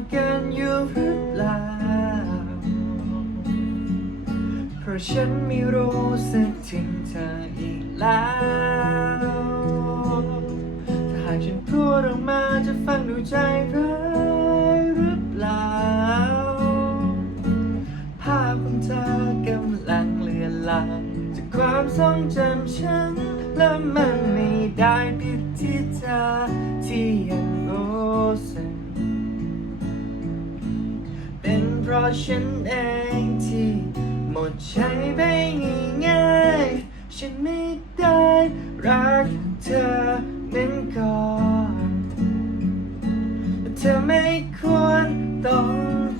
ดกันอยู่หรือเปล่า เพราะฉันไม่รู้สึกถึงเธออีกแล้วถ้าหากฉันพูดออกมาจะฟังดูใจร้ายหรือเปล่า ภาพของเธอกำลังเลือนลางจากความทรงจำฉัน และมันไม่ได้ผิดที่เธอที่ยังรู้สึก ราะฉันเองที่หมดใจไปง่ายๆฉันไม่ได้รักเธอเหมือนก่อนเธอไม่ควรต้อง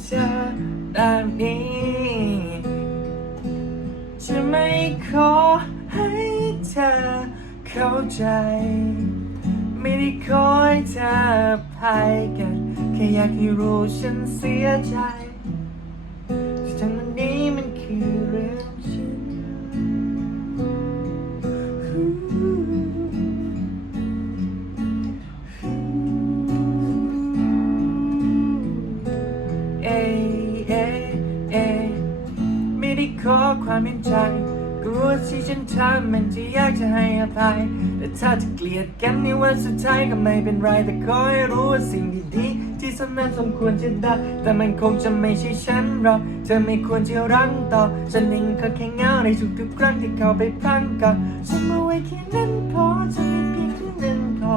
เจอแบบนี้จะไม่ขอให้เธอเข้าใจ ไม่ได้ขอให้เธออภัยกัน แค่อยากให้รู้ฉันเสียใจ ได้ขอความเห็นใจกลัวที่ฉันทำมันจะอยากจะให้อภัย แต่ถ้าจะเกลียดกันในวันสุดท้ายก็ไม่เป็นไร แต่ขอให้รู้ว่าสิ่งดีๆที่สำนันสมควรจะได้ แต่มันคงจะไม่ใช่ฉันหรอก เธอไม่ควรจะรังต่อ ฉันเองก็แค่เหงาในทุกๆครั้งที่เข้าไปพลั้งกันฉันเอาไว้แค่นั้นพอฉันไม่เพียงแค่นั้นพอ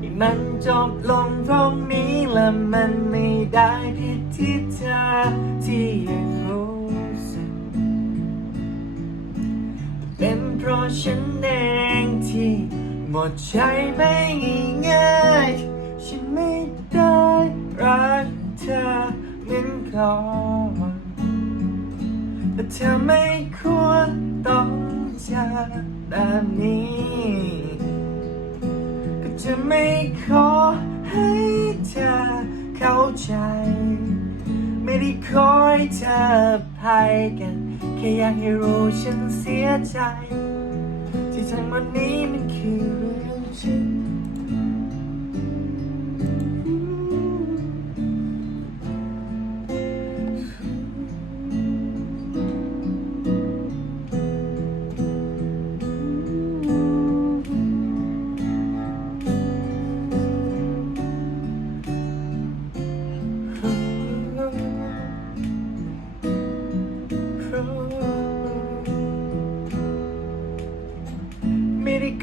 ให้มันจบลงตรงนี้และมันไม่ได้ผิดที่เธอที่ยัง ฉันเองที่หมดใจไปง่ายๆฉันไม่ได้รักเธอเหมือนก่อนแต่เธอไม่ควรต้องเจอแบบนี้ ก็จะไม่ขอให้เธอเข้าใจ ไม่ได้ขอให้เธอภัยกัน แค่อยากให้รู้ฉันเสียใจ ที่ทั้งหมดนี้มันคือเรื่องจริง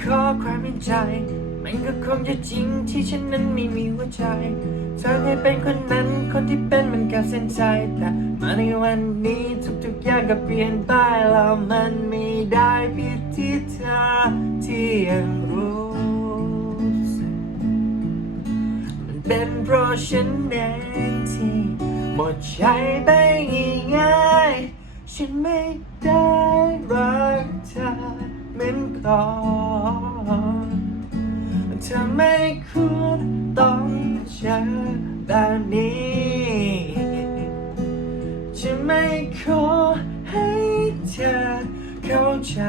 ขอความเป็นใจ มันก็คงจะจริงที่ฉันนั้นไม่มีหัวใจ เธอเคยเป็นคนนั้นคนที่เป็นมือนกับเส้นใจ แต่มาในวันนี้ทุกๆอย่างก็เปลี่ยนไปแล้วมันไม่ได้ผิดที่เธอที่ยังรู้สึกมันเป็นเพราะฉันเองที่หมดใจไปง่ายๆฉันไม่ได้รักเธอเหมือนก่อน นี้ จะไม่ขอให้เธอเข้าใจ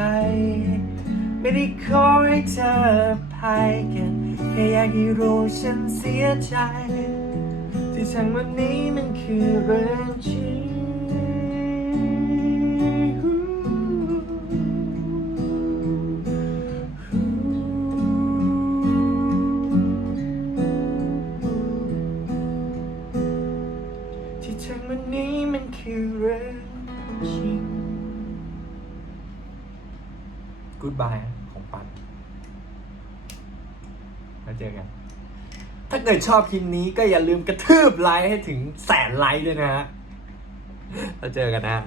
ไม่ได้ขอให้เธออภัยกันแค่อยากให้รู้ฉันเสียใจ ที่ทั้งหมดนี้มันคือเรื่องจริง ชิง Goodbye ของปันแล้วเจอกัน ถ้าเกิดชอบคลิปนี้ก็อย่าลืมกระทืบไลค์ให้ถึงแสนไลค์ด้วยนะฮะแล้วเจอกันนะ